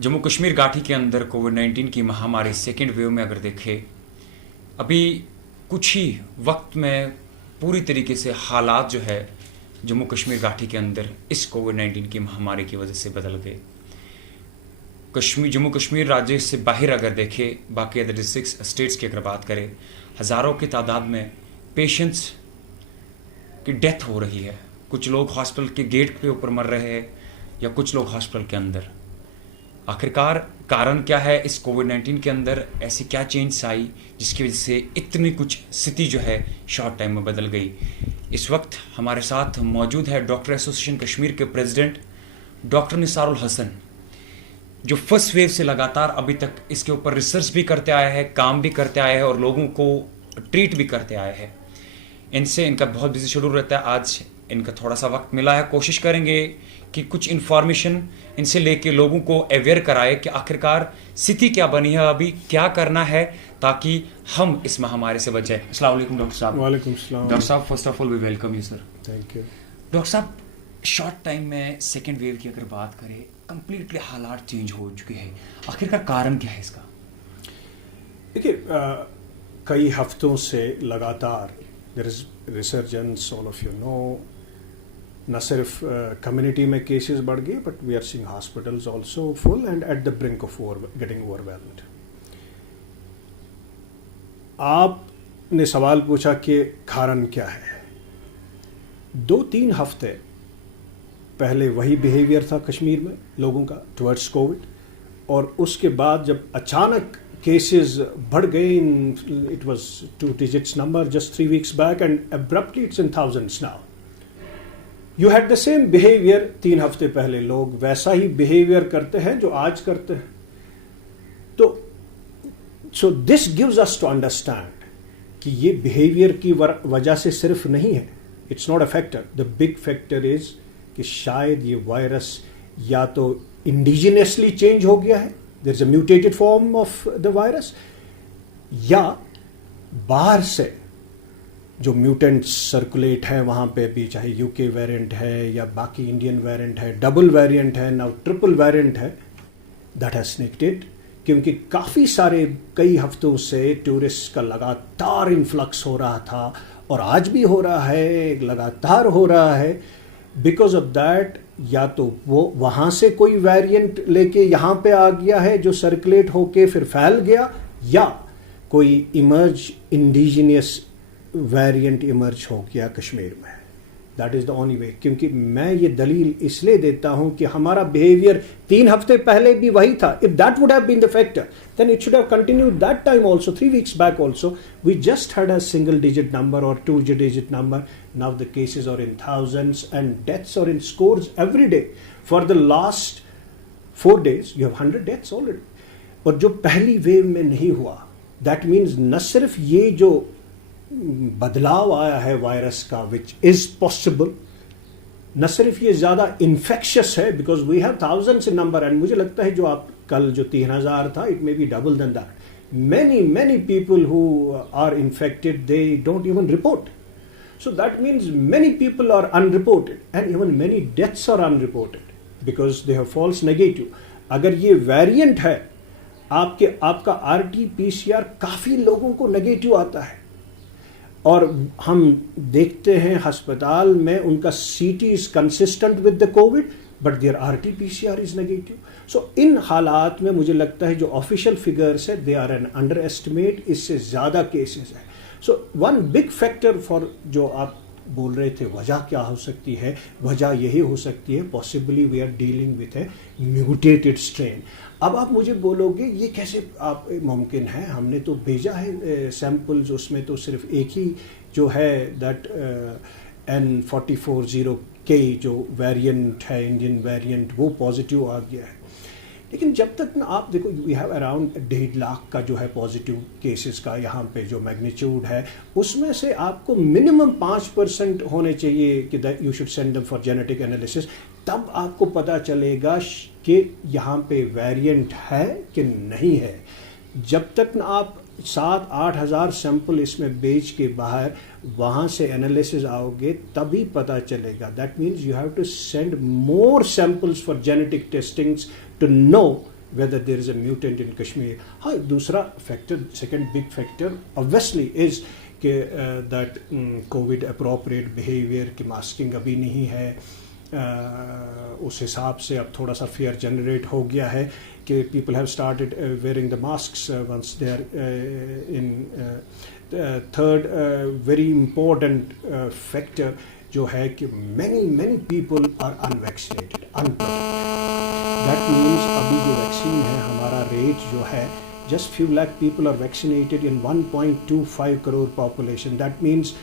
जम्मू कश्मीर घाटी के अंदर कोविड-19 की महामारी सेकेंड वेव में अगर देखें, अभी कुछ ही वक्त में पूरी तरीके से हालात जो है जम्मू कश्मीर घाटी के अंदर इस कोविड-19 की महामारी की वजह से बदल गए। जम्मू कश्मीर राज्य से बाहर अगर देखें, बाकी अदर डिस्ट्रिक्ट स्टेट्स की अगर बात करें, हज़ारों की तादाद में पेशेंट्स की डेथ हो रही है। कुछ लोग हॉस्पिटल के गेट पे ऊपर मर रहे हैं या कुछ लोग हॉस्पिटल के अंदर। आखिरकार कारण क्या है? इस कोविड-19 के अंदर ऐसी क्या चेंज आई जिसकी वजह से इतनी कुछ स्थिति जो है शॉर्ट टाइम में बदल गई। इस वक्त हमारे साथ मौजूद है डॉक्टर एसोसिएशन कश्मीर के प्रेसिडेंट डॉक्टर निसारुल हसन, जो फर्स्ट वेव से लगातार अभी तक इसके ऊपर रिसर्च भी करते आए हैं, काम भी करते आए हैं और लोगों को ट्रीट भी करते आए हैं। इनसे इनका बहुत बिजी शेड्यूल रहता है, आज इनका थोड़ा सा वक्त मिला है। कोशिश करेंगे कि कुछ इन्फॉर्मेशन इनसे लेके लोगों को अवेयर कराए कि आखिरकार स्थिति क्या बनी है, अभी क्या करना है ताकि हम इस महामारी से बच जाए। अस्सलाम वालेकुम डॉक्टर साहब। वालेकुम सलाम। डॉक्टर साहब, first of all we welcome you sir. Thank you. Doctor साहब, शॉर्ट टाइम में सेकेंड वेव की अगर बात करें, कंप्लीटली हालात चेंज हो चुके हैं। आखिरकार कारण क्या है इसका? देखिए, कई हफ्तों से लगातार there is resurgence, all of you know, न सिर्फ कम्युनिटी में केसेस बढ़ गए but we are seeing hospitals also full and at the brink of getting overwhelmed. आपने सवाल पूछा कि कारण क्या है। 2-3 हफ्ते पहले वही बिहेवियर था कश्मीर में लोगों का टुवर्ड्स कोविड, और उसके बाद जब अचानक केसेस बढ़ गए, it was 2 digits number just 3 weeks back and abruptly it's in thousands now. You had the same behavior 3 हफ्ते पहले, लोग वैसा ही बिहेवियर करते हैं जो आज करते हैं। तो so this gives us to understand कि ये बिहेवियर की वजह से सिर्फ नहीं है, it's not a factor. The big factor is कि शायद ये वायरस या तो इंडिजिनियसली चेंज हो गया है, there is a mutated form of the virus, या बाहर से जो म्यूटेंट्स सर्कुलेट है वहाँ पे भी, चाहे यूके वेरिएंट है या बाकी इंडियन वेरिएंट है, डबल वेरिएंट है, नाउ ट्रिपल वेरिएंट है, दैट हैज स्नेक्ड इट। क्योंकि काफ़ी सारे कई हफ्तों से टूरिस्ट का लगातार इन्फ्लक्स हो रहा था और आज भी हो रहा है, लगातार हो रहा है। बिकॉज ऑफ दैट या तो वो वहाँ से कोई वेरिएंट लेके यहाँ पे आ गया है जो सर्कुलेट होके फिर फैल गया, या कोई इमर्ज इंडिजिनियस वेरिएंट इमर्ज हो गया कश्मीर में। That is the only way. क्योंकि मैं ये दलील इसलिए देता हूँ कि हमारा बिहेवियर 3 हफ्ते पहले भी वही था। If that would have been the factor then it should have continued that time also, 3 weeks back also. We just had a single digit number or 2 digit number. Now the cases are in thousands and deaths are in scores every day. For the last 4 days you have 100 deaths already. और जो पहली wave में नहीं हुआ, that means न सिर्फ ये जो बदलाव आया है वायरस का, विच इज पॉसिबल, न सिर्फ ये ज़्यादा इन्फेक्शियस है because we have thousands in number, and मुझे लगता है जो आप कल जो 3000 था, it may be double than that. many people who are infected, they don't even report. So that means many people are unreported and even many deaths are unreported because they have false negative. अगर ये variant है, आपका RT-PCR काफ़ी लोगों को negative आता है और हम देखते हैं अस्पताल में उनका CT is consistent with the COVID but their RT-PCR is negative. So इन हालात में मुझे लगता है जो ऑफिशियल फिगर्स है they are an underestimate, इससे ज़्यादा केसेस है। So one big factor for जो आप बोल रहे थे वजह क्या हो सकती है, वजह यही हो सकती है possibly we are dealing with a mutated strain. अब आप मुझे बोलोगे ये कैसे आप मुमकिन है, हमने तो भेजा है सैम्पल्स, उसमें तो सिर्फ एक ही जो है दैट N440K जो वेरिएंट है, इंडियन वेरिएंट, वो पॉजिटिव आ गया है। लेकिन जब तक ना आप देखो, वी हैव अराउंड 1.5 लाख का जो है पॉजिटिव केसेस का यहाँ पे जो मैग्नीट्यूड है, उसमें से आपको मिनिमम 5% होने चाहिए कि that you should send them for genetic analysis, तब आपको पता चलेगा कि यहाँ पे वेरिएंट है कि नहीं है। जब तक ना आप 7-8 हज़ार सैंपल इसमें बेच के बाहर वहाँ से एनालिसिस आओगे तभी पता चलेगा। That means you have to send more samples for genetic testings to know whether there is a mutant in Kashmir. हाँ, दूसरा factor, second big factor obviously is कि that COVID appropriate behavior कि masking अभी नहीं है, उस हिसाब से अब थोड़ा सा fear generate हो गया है कि people have started wearing the masks once they are in. Third very important factor जो है कि many people are unvaccinated, unprotected. That means अभी जो वैक्सीन है हमारा रेट जो है just few lakh people are vaccinated in 1.25 crore population. That means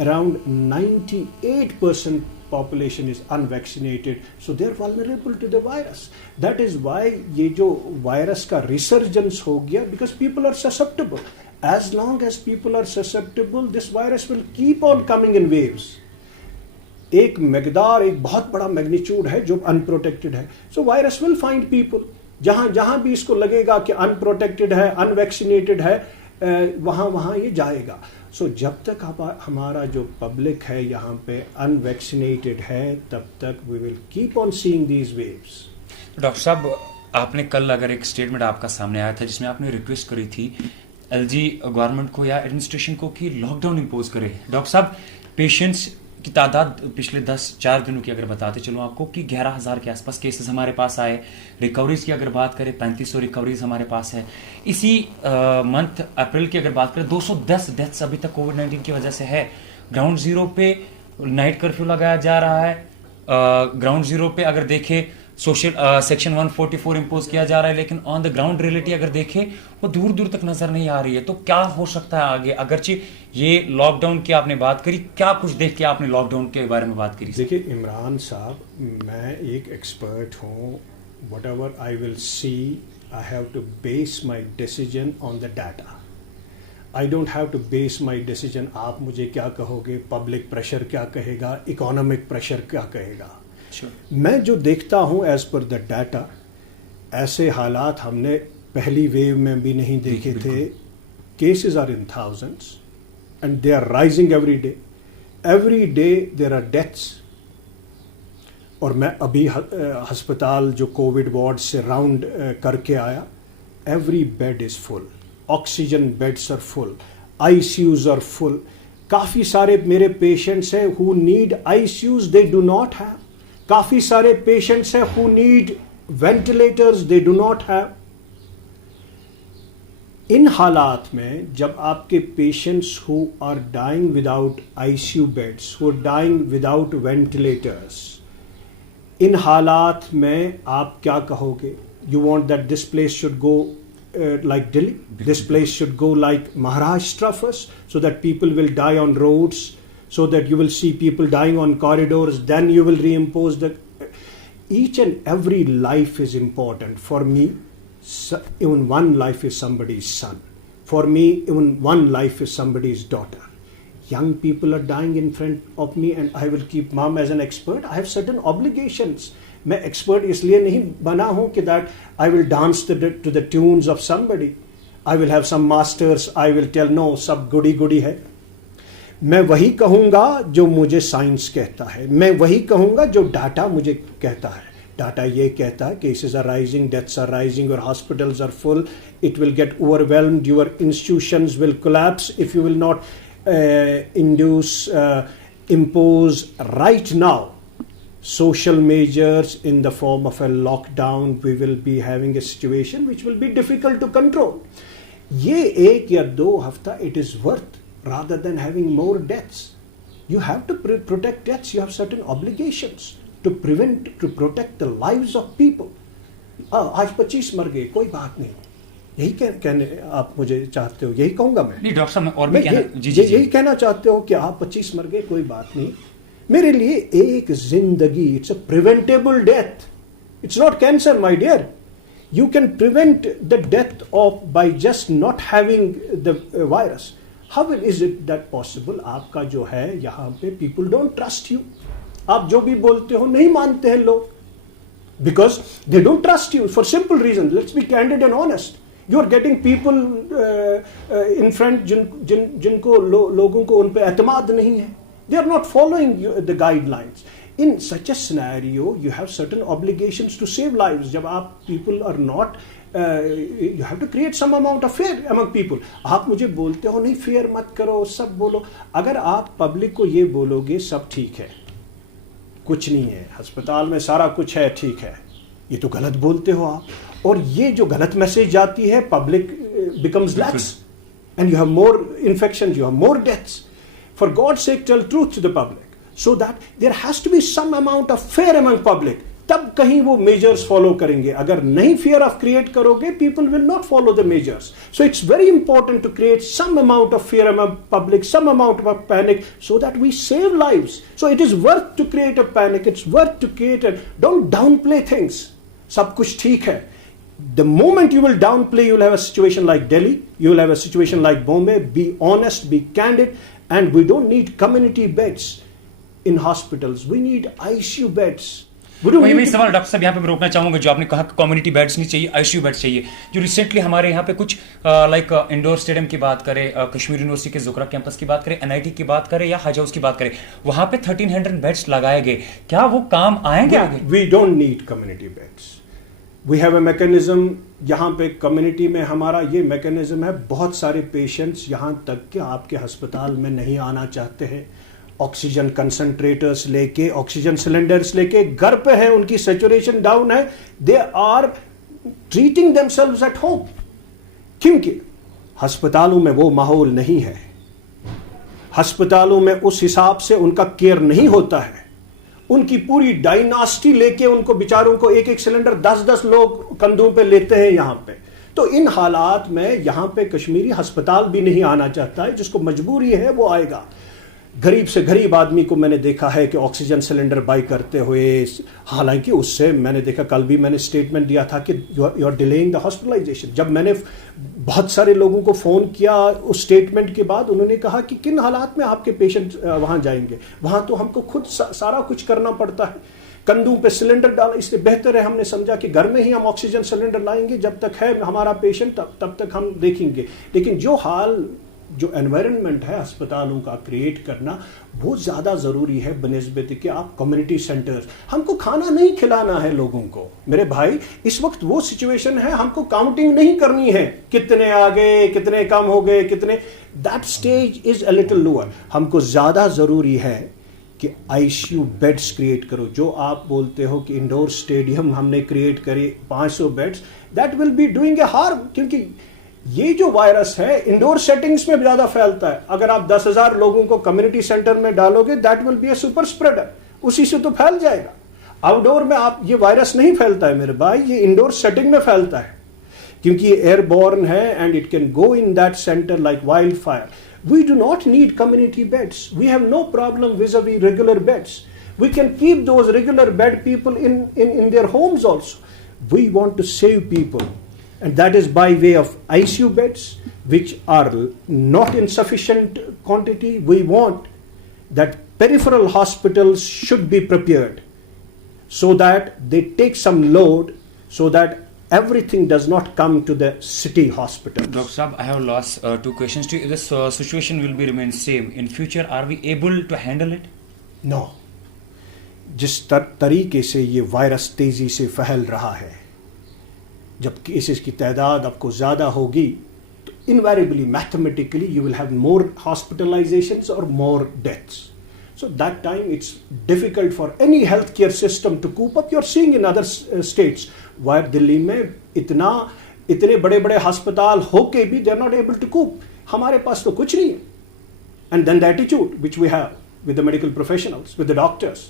around 98% population is unvaccinated, so they are vulnerable to the virus. That is why ये जो virus का resurgence हो गया, because people are susceptible. As long as people are susceptible, this virus will keep on coming in waves. एक मकदार, एक बहुत बड़ा मैग्नीट्यूड है जो अनप्रोटेक्टेड है, सो वायरस विल फाइंड पीपल. जहाँ जहाँ भी इसको लगेगा कि अनप्रोटेक्टेड है, अनवैक्सीनेटेड है, वहाँ ये जाएगा. सो जब तक हमारा जो पब्लिक है यहाँ पे अनवैक्सीनेटेड है, तब तक we will keep on seeing these waves. Doctor साहब, आपने कल अगर एक स्टेटमेंट आपका सामने आया था जिसमें आपने रिक्वेस्ट करी थी एलजी गवर्नमेंट को या एडमिनिस्ट्रेशन को कि लॉकडाउन इम्पोज करे. डॉक्टर साहब, पेशेंट्स की तादाद पिछले 10-4 दिनों की अगर बताते चलो आपको कि 11,000 के आसपास केसेस हमारे पास आए. रिकवरीज की अगर बात करें 3500 रिकवरीज हमारे पास है. इसी मंथ अप्रैल की अगर बात करें 210 डेथ्स अभी तक कोविड-19 की वजह से है. ग्राउंड जीरो पे नाइट कर्फ्यू लगाया जा रहा है. ग्राउंड जीरो पे अगर देखें सोशल सेक्शन 144 इम्पोज किया जा रहा है, लेकिन ऑन द ग्राउंड रियलिटी अगर देखें वो दूर दूर तक नजर नहीं आ रही है. तो क्या हो सकता है आगे? अगरचे ये लॉकडाउन की आपने बात करी, क्या कुछ देख के आपने लॉकडाउन के बारे में बात करी? देखिए इमरान साहब, मैं एक एक्सपर्ट हूँ. Whatever I will see, I have to base my decision on the data. I don't have to base my decision आप मुझे क्या कहोगे, पब्लिक प्रेशर क्या कहेगा, इकोनॉमिक प्रेशर क्या कहेगा. मैं जो देखता हूं एज पर द डाटा, ऐसे हालात हमने पहली वेव में भी नहीं देखे थे. Cases are in thousands and they are rising every day there are deaths. और मैं अभी अस्पताल जो कोविड वार्ड से राउंड करके आया, every bed is full, oxygen beds are full, ICUs are full. काफ़ी सारे मेरे पेशेंट्स हैं who need ICUs, they do not have. काफ़ी सारे पेशेंट्स हैं who need ventilators, they do not have. इन हालात में जब आपके patients who are dying without ICU beds, who are dying without ventilators, इन हालात में आप क्या कहोगे? You want that this place should go like Delhi, this place should go like Maharashtra first, so that people will die on roads, so that you will see people dying on corridors, then you will reimpose the. Each and every life is important. For me, even one life is somebody's son. For me, even one life is somebody's daughter. Young people are dying in front of me and I will keep mum as an expert. I have certain obligations. मैं expert इसलिए नहीं बना हूं कि that I will dance to the tunes of somebody, I will have some masters, I will tell no सब गुडी है. मैं वही कहूंगा जो मुझे साइंस कहता है, मैं वही कहूंगा जो डाटा मुझे कहता है. डाटा ये कहता है cases are rising, deaths are rising, और hospitals are full. It will get overwhelmed, your institutions will collapse if you will not impose right now social measures in the form of a lockdown. We will be having a situation which will be difficult to control. ये 1 या 2 हफ्ता it is worth rather than having more deaths. You have to protect deaths. You have certain obligations to protect the lives of people. आज 25 मर गए, कोई बात नहीं. यही कहने आप मुझे चाहते हो? यही कहूंगा मैं. नहीं डॉक्टर साहब, और भी यही कहना चाहते हो कि आप 25 मर गए, कोई बात नहीं. मेरे लिए एक जिंदगी, it's a preventable death. It's not cancer my dear. You can prevent the death of by just not having the virus. How is it that possible? आपका जो है यहाँ पे पीपल डोंट ट्रस्ट यू. आप जो भी बोलते हो नहीं मानते हैं लोग, because they don't trust you for simple reason. Let's be candid and honest. You are getting people in front जिनको लोगों को उन पर एतमाद नहीं है. They are not following the guidelines. In such a scenario, you have certain obligations to save lives. जब आप people are not, you have to create some amount of fear among people. आप मुझे बोलते हो नहीं fear मत करो, सब बोलो. अगर आप पब्लिक को ये बोलोगे सब ठीक है, कुछ नहीं है, अस्पताल में सारा कुछ है, ठीक है, ये तो गलत बोलते हो आप. और ये जो गलत मैसेज जाती है, public becomes lax and you have more infections, you have more deaths. For God's sake, tell truth to the public. So that there has to be some amount of fear among public. तब कहीं वो measures follow करेंगे. अगर नहीं fear of create करोगे, people will not follow the measures. So it's very important to create some amount of fear among public, some amount of panic, so that we save lives. So it is worth to create a panic. It's worth to create a. Don't downplay things. सब कुछ ठीक है. The moment you will downplay, you will have a situation like Delhi. You will have a situation like Bombay. Be honest, be candid, and we don't need community beds in hospitals. We need ICU beds. वही सवाल doctor साहब यहाँ पे मैं रोकना चाहूंगा. जो आपने कहा कम्युनिटी बेड्स नहीं चाहिए, ICU बेड्स चाहिए. जो रिसेंटली हमारे यहाँ पे कुछ लाइक इंडोर स्टेडियम की बात करें, कश्मीर यूनिवर्सिटी के ज़ुकरा कैंपस की बात करें, NIT की बात करें या हज हाउस की बात करें, वहाँ पे 1300 बेड्स लगाए गए. क्या वो काम आएंगे आगे? We don't need community beds. We have a mechanism. यहाँ पे कम्युनिटी में हमारा ये मैकेनिज्म है. बहुत सारे पेशेंट्स यहाँ तक कि आपके अस्पताल में नहीं आना चाहते हैं. ऑक्सीजन कंसंट्रेटर्स लेके, ऑक्सीजन सिलेंडर्स लेके घर पे हैं, उनकी सैचुरेशन डाउन है. They are treating themselves at home, क्योंकि अस्पतालों में वो माहौल नहीं है. अस्पतालों में उस हिसाब से उनका केयर नहीं होता है. उनकी पूरी डायनास्टी लेके उनको बेचारों को एक एक सिलेंडर 10-10 लोग कंधों पे लेते हैं यहाँ पे. तो इन हालात में यहाँ पे कश्मीरी अस्पताल भी नहीं आना चाहता है. जिसको मजबूरी है वो आएगा. गरीब से गरीब आदमी को मैंने देखा है कि ऑक्सीजन सिलेंडर बाई करते हुए, हालांकि उससे मैंने देखा, कल भी मैंने स्टेटमेंट दिया था कि you are delaying the hospitalisation. जब मैंने बहुत सारे लोगों को फ़ोन किया उस स्टेटमेंट के बाद, उन्होंने कहा कि किन हालात में आपके पेशेंट वहाँ जाएंगे, वहाँ तो हमको खुद सारा कुछ करना पड़ता है. कंधों पे सिलेंडर डाल, इससे बेहतर है हमने समझा कि घर में ही हम ऑक्सीजन सिलेंडर लाएंगे. जब तक है हमारा पेशेंट तब तक हम देखेंगे. लेकिन जो एनवायरनमेंट है अस्पतालों का क्रिएट करना, वो ज़्यादा ज़रूरी है बनिस्बत कि आप कम्युनिटी सेंटर्स. हमको खाना नहीं खिलाना है लोगों को मेरे भाई. इस वक्त वो सिचुएशन है, हमको काउंटिंग नहीं करनी है कितने आ गए, कितने कम हो गए, कितने. That stage is a little lower. हमको ज़्यादा ज़रूरी है कि ICU बेड्स क्रिएट करो. जो आप बोलते हो कि इंडोर स्टेडियम हमने क्रिएट करे 500 beds, that will be doing a harm. क्योंकि ये जो वायरस है इंडोर सेटिंग्स में ज़्यादा फैलता है. अगर आप 10,000 लोगों को कम्युनिटी सेंटर में डालोगे, that will be A super spreader. उसी से तो फैल जाएगा. आउटडोर में आप ये वायरस नहीं फैलता है मेरे भाई, ये इंडोर सेटिंग में फैलता है, क्योंकि ये एयरबॉर्न है and it can go in that centre like wild fire. We do not need community beds. We have no problem vis-a-vis regular beds. We can keep those regular bed people in their homes also. We want to save people, and that is by way of ICU beds, which are not in sufficient quantity. We want that peripheral hospitals should be prepared so that they take some load, so that everything does not come to the city hospital. Dr. Saab, I have lost 2 questions to you. This situation will be remain same in future. Are we able to handle it? No. जिस तरीके से ये virus तेजी से फैल रहा है, जब केसेस की तादाद आपको ज़्यादा होगी, तो invariably mathematically you will have more hospitalizations or more deaths. So that time it's difficult for any healthcare system to cope up. You're seeing in other states where Delhi में इतने बड़े बड़े अस्पताल होके भी they're not able to cope. हमारे पास तो कुछ नहीं है. And then the attitude which we have with the medical professionals, with the doctors.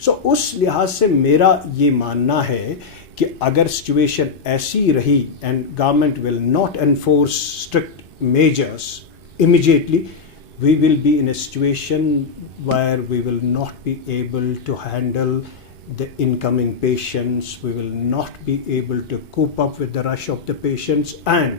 So उस लिहाज से मेरा ये मानना है कि अगर सिचुएशन ऐसी रही and government will not enforce strict measures immediately, we will be in a situation where we will not be able to handle the incoming patients. We will not be able to cope up with the rush of the patients, and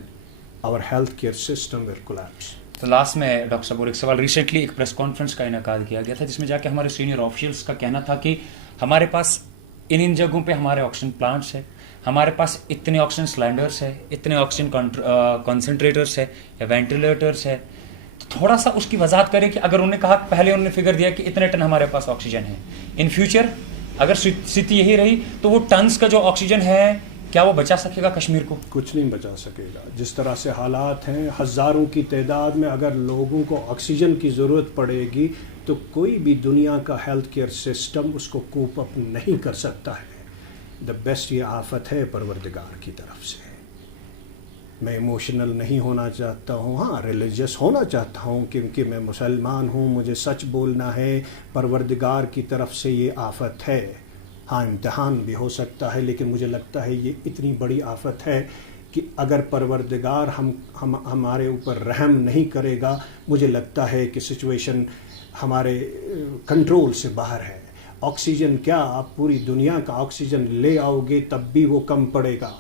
our healthcare system will collapse. तो last में doctor साहब और एक सवाल. Recently एक press conference का इनेकाद किया गया था, जिसमें जाके हमारे सीनियर ऑफिशियल्स का कहना था कि हमारे पास इन जगहों पे हमारे ऑक्सीजन प्लांट्स है, हमारे पास इतने ऑक्सीजन सिलेंडर्स है, इतने ऑक्सीजन कंसंट्रेटर्स है या वेंटिलेटर्स है. تھوڑا سا اس کی وضاحت کریں کہ اگر انہوں نے کہا پہلے انہوں نے فگر دیا کہ اتنے ٹن ہمارے پاس آکسیجن ہے, ان فیوچر اگر استھتی یہی رہی تو وہ ٹنز کا جو آکسیجن ہے کیا وہ بچا سکے گا کشمیر کو؟ کچھ نہیں بچا سکے گا. جس طرح سے حالات ہیں, ہزاروں کی تعداد میں اگر لوگوں کو آکسیجن کی ضرورت پڑے گی تو کوئی بھی دنیا کا ہیلتھ کیئر سسٹم اس کو کوپ اپ نہیں کر سکتا ہے. دا بیسٹ یہ آفت ہے پروردگار کی طرف سے. میں ایموشنل نہیں ہونا چاہتا ہوں, ہاں ریلیجیس ہونا چاہتا ہوں کیونکہ میں مسلمان ہوں, مجھے سچ بولنا ہے. پروردگار کی طرف سے یہ آفت ہے. ہاں امتحان بھی ہو سکتا ہے, لیکن مجھے لگتا ہے یہ اتنی بڑی آفت ہے کہ اگر پروردگار ہمارے اوپر رحم نہیں کرے گا, مجھے لگتا ہے کہ سچویشن ہمارے کنٹرول سے باہر ہے. آکسیجن کیا, آپ پوری دنیا کا آکسیجن لے آؤ گے تب بھی وہ کم پڑے گا.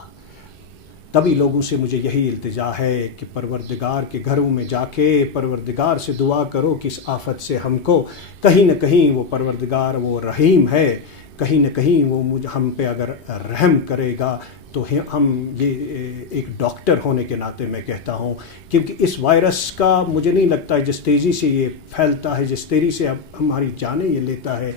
تبھی لوگوں سے مجھے یہی التجا ہے کہ پروردگار کے گھروں میں جا کے پروردگار سے دعا کرو کہ اس آفت سے ہم کو کہیں نہ کہیں وہ پروردگار وہ رحیم ہے, کہیں نہ کہیں وہ ہم پہ اگر رحم کرے گا تو ہم یہ ایک ڈاکٹر ہونے کے ناطے میں کہتا ہوں, کیونکہ اس وائرس کا مجھے نہیں لگتا ہے جس تیزی سے یہ پھیلتا ہے, جس تیزی سے اب ہماری جانیں یہ لیتا ہے,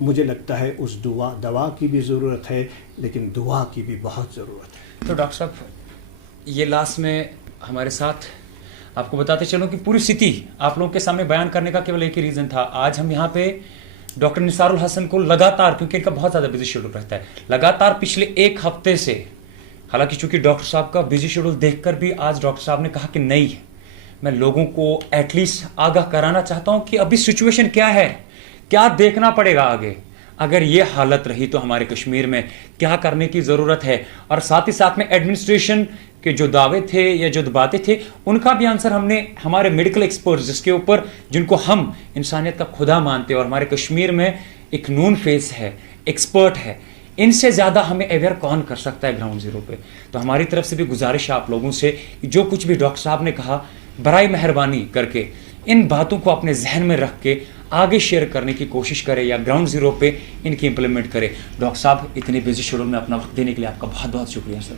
مجھے لگتا ہے اس دوا کی بھی ضرورت ہے, لیکن دعا کی بھی بہت ضرورت ہے. تو ڈاکٹر صاحب یہ لاسٹ میں ہمارے ساتھ آپ کو بتاتے چلوں کہ پوری استھتی آپ لوگوں کے سامنے بیان کرنے کا کیول ایک ہی ریزن تھا. آج ہم یہاں پہ ڈاکٹر نثار الحسن کو لگاتار, کیونکہ ان کا بہت زیادہ بزی شیڈول رہتا ہے, لگاتار پچھلے ایک ہفتے سے, حالانکہ چونکہ ڈاکٹر صاحب کا بزی شیڈول دیکھ کر بھی آج ڈاکٹر صاحب نے کہا کہ نہیں, میں لوگوں کو ایٹ لیسٹ آگاہ کرانا چاہتا ہوں کہ ابھی سچویشن کیا ہے, کیا دیکھنا پڑے گا آگے, اگر یہ حالت رہی تو ہمارے کشمیر میں کیا کرنے کی ضرورت ہے. اور ساتھ ہی ساتھ میں ایڈمنسٹریشن کے جو دعوے تھے یا جو باتیں تھے ان کا بھی آنسر ہم نے ہمارے میڈیکل ایکسپرٹس جس کے اوپر جن کو ہم انسانیت کا خدا مانتے ہیں اور ہمارے کشمیر میں ایک نون فیس ہے, ایکسپرٹ ہے, ان سے زیادہ ہمیں اویئر کون کر سکتا ہے گراؤنڈ زیرو پہ. تو ہماری طرف سے بھی گزارش ہے آپ لوگوں سے جو کچھ بھی ڈاکٹر صاحب نے کہا برائے مہربانی کر کے ان باتوں کو اپنے ذہن میں رکھ کے آگے شیئر کرنے کی کوشش کرے یا گراؤنڈ زیرو پہ ان کی امپلیمنٹ کرے. ڈاکٹر صاحب اتنے بزی شیڈول میں اپنا وقت دینے کے لیے آپ کا بہت بہت شکریہ سر.